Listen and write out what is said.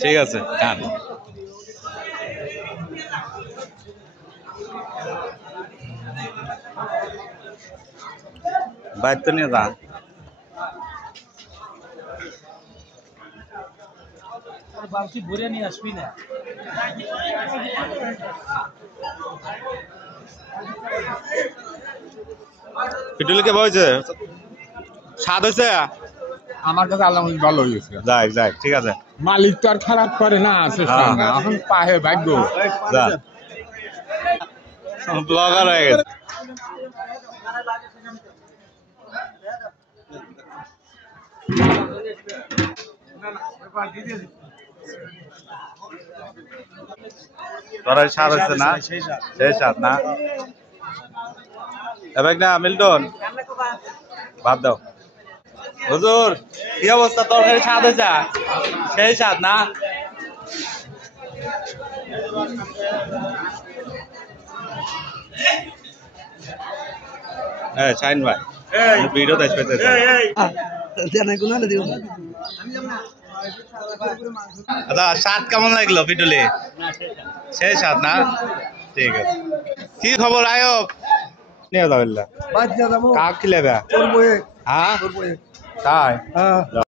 ঠিক আছে খান বাইর তো নিয়ে যান বালতি ভরে নিয়ে আসবি না পিটুলিকে বলছে স্বাদ হয়েছে আমার কাছে আল্লাহ ভালো হয়েছে যাক যাক ঠিক আছে মালিক তো আর খারাপ করে না আছে সামনে এখন পাহে ভাগ্য যা ব্লগার হয়ে গেছে তোরা স্বাদ হচ্ছে না সেই স্বাদ না এবার না মিল্টন বাদ দাও হুজুর কি অবস্থা তরকারি স্বাদ হয়েছে সেই স্বাদ না শাইন ভাই ভিডিও দেশ পেতে আচ্ছা স্বাদ কেমন লাগলো পিটুলি সেই স্বাদ না ঠিক আছে কি খবর আয়ব নিয়ে যাও কাক খিলেবে হ্যাঁ তাই